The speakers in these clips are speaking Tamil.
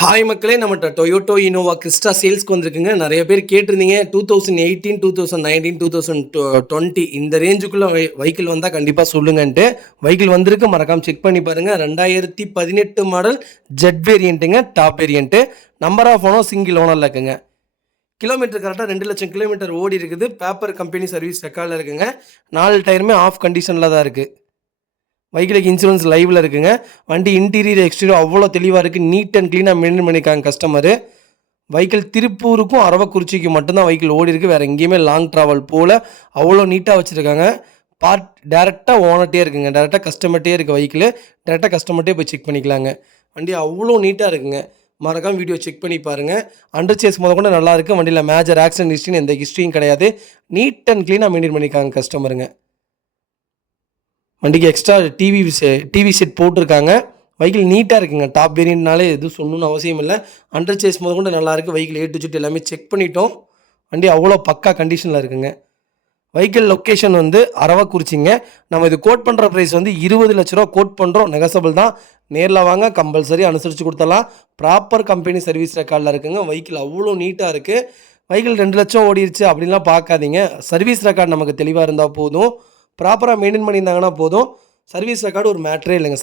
ஹாய் மக்களே! நம்மட்ட டொயோட்டோ இனோவா கிறிஸ்டா சேல்ஸ்க்கு வந்திருக்குங்க. நெறைய பேர் கேட்டிருந்தீங்க. 2018, 2019, 2020 இந்த ரேஞ்சுக்குள்ள வெஹிக்கிள் வந்தா கண்டிப்பா சொல்லுங்கன்ட்டு. வெஹிக்கிள் வந்திருக்கு. மறக்காம செக் பண்ணி பாருங்க. 2018 மாடல் ஜெட் வேரியண்ட்டுங்க. Top variant. Number of owner single ஓனர்ல இருக்குங்க. கிலோமீட்டர் கரெக்ட்டா 2,00,000 கிலோமீட்டர் ஓடி இருக்குது. பேப்பர் கம்பெனி சர்வீஸ் ரெக்கார்ட்ல இருக்குங்க. 4 டயருமே ஆஃப் கண்டிஷன்ல தான் இருக்கு. வெஹிக்கிளுக்கு இன்சூரன்ஸ் லைவ்ல இருக்குங்க. வண்டி இன்டீரியர், எக்ஸ்டீரியர் அவ்வளோ தெளிவா இருக்கு. நீட் அண்ட் கிளீனா மெயின்டெயின் பண்ணியிருக்காங்க கஸ்டமரு. வெஹிக்கிள் திருப்பூருக்கும் அரவக்குறிச்சிக்கு மட்டும் தான் வெஹிக்கிள் ஓடிருக்கு. வேற எங்கேயுமே லாங் டிராவல் போல. அவ்வளோ நீட்டா வச்சிருக்காங்க. பார்ட் டைரக்ட்டா ஓனர்ட்டயே இருக்குங்க. டைரக்ட்டா கஸ்டமர்ட்டயே இருக்கு வெஹிக்கிளு. டைரக்ட்டா கஸ்டமர்ட்டயே போய் செக் பண்ணிக்கலாங்க. வண்டி அவ்வளோ நீட்டா இருக்குங்க. மறக்காம வீடியோ செக் பண்ணி பாருங்க. அண்டர் சேஸ் மொதற்கொண்டு நல்லா இருக்கு. வண்டியில மேஜர் ஆக்சிடென்ட் ஹிஸ்ட்ரின்னு எந்த ஹிஸ்ட்ரியும் கிடையாது. நீட் அண்ட் கிளீனா மெயின்டெயின் பண்ணியிருக்காங்க கஸ்டமருங்க. வண்டிக்கு எக்ஸ்ட்ரா டிவி செட் போட்டிருக்காங்க. வெஹிக்கிள் நீட்டாக இருக்குங்க. டாப் வேரியண்ட்னாலே எதுவும் சொல்லணும்னு அவசியம் இல்லை. அண்டர் சேஸ் முதற்கொண்டு நல்லாயிருக்கு. வெஹிக்கிள் ஏ டு ஜெட் எல்லாமே செக் பண்ணிட்டோம். வண்டி அவ்வளோ பக்கா கண்டிஷனில் இருக்குங்க. வெஹிக்கிள் லொக்கேஷன் வந்து அரவக்குறிச்சிங்க. நம்ம இது கோட் பண்ணுற ப்ரைஸ் வந்து 20,00,000 ரூபா கோட் பண்ணுறோம். நெகசபிள் தான். நேரில் வாங்க, கம்பல்சரி அனுசரித்து கொடுத்துடலாம். ப்ராப்பர் கம்பெனி சர்வீஸ் ரெக்கார்டில் இருக்குங்க. வெஹிக்கிள் அவ்வளோ நீட்டாக இருக்குது. வெஹிக்கிள் 2,00,000 ஓடிடுச்சு அப்படின்லாம் பார்க்காதீங்க. சர்வீஸ் ரெக்கார்டு நமக்கு தெளிவாக இருந்தால் போதும். ப்ராப்பராக மெயின்டைன் பண்ணியிருந்தாங்கன்னா போதும். சர்வீஸ் ரெக்கார்டு ஒரு மேட்டரே இல்லைங்க.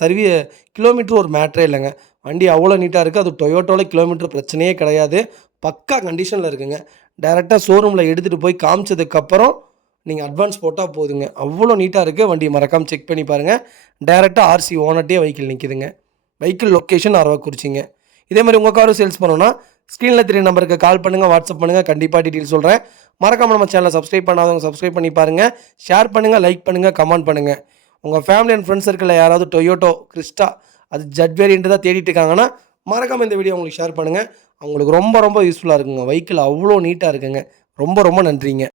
கிலோமீட்டர் ஒரு மேட்டரே இல்லைங்க. வண்டி அவ்வளோ நீட்டாக இருக்குது. அது டொயோட்டோவில் கிலோமீட்டர் பிரச்சனையே கிடையாது. பக்கா கண்டிஷனில் இருக்குங்க. டைரெக்டாக ஷோரூமில் எடுத்துகிட்டு போய் காமிச்சதுக்கப்புறம் நீங்கள் அட்வான்ஸ் போட்டால் போதுங்க. அவ்வளோ நீட்டாக இருக்குது. வண்டியை மறக்காமல் செக் பண்ணி பாருங்கள். டைரெக்டாக ஆர்சி ஓனர்ட்டே வெஹிக்கிள் நிற்கிதுங்க. வெஹிக்கிள் லொக்கேஷன் அரவக்குறிச்சிங்க. இதே மாதிரி உங்கள் காரும் சேல்ஸ் பண்ணணும்னா ஸ்க்ரீனில் தெரிய நம்பருக்கு கால் பண்ணுங்கள், வாட்ஸ்அப் பண்ணுங்கள். கண்டிப்பாக டீட்டெயில் சொல்கிறேன். மறக்காமல் நம்ம சேனலை சப்ஸ்கிரைப் பண்ணாதவங்க சப்ஸ்கிரைப் பண்ணி பாருங்கள். ஷேர் பண்ணுங்கள், லைக் பண்ணுங்கள், கமெண்ட் பண்ணுங்கள். உங்கள் ஃபேமிலி அண்ட் ஃப்ரெண்ட்ஸ் சர்க்கிளில் யாராவது டொயோட்டோ கிறிஸ்டா அது ஜெட் வேரியண்ட் தான் தேடிட்டு இருக்காங்கன்னா மறக்காமல் இந்த வீடியோ உங்களுக்கு ஷேர் பண்ணுங்கள். அவங்களுக்கு ரொம்ப ரொம்ப யூஸ்ஃபுல்லாக இருக்குங்க. வெஹிக்கிள் அவ்வளோ நீட்டாக இருக்குங்க. ரொம்ப ரொம்ப நன்றிங்க.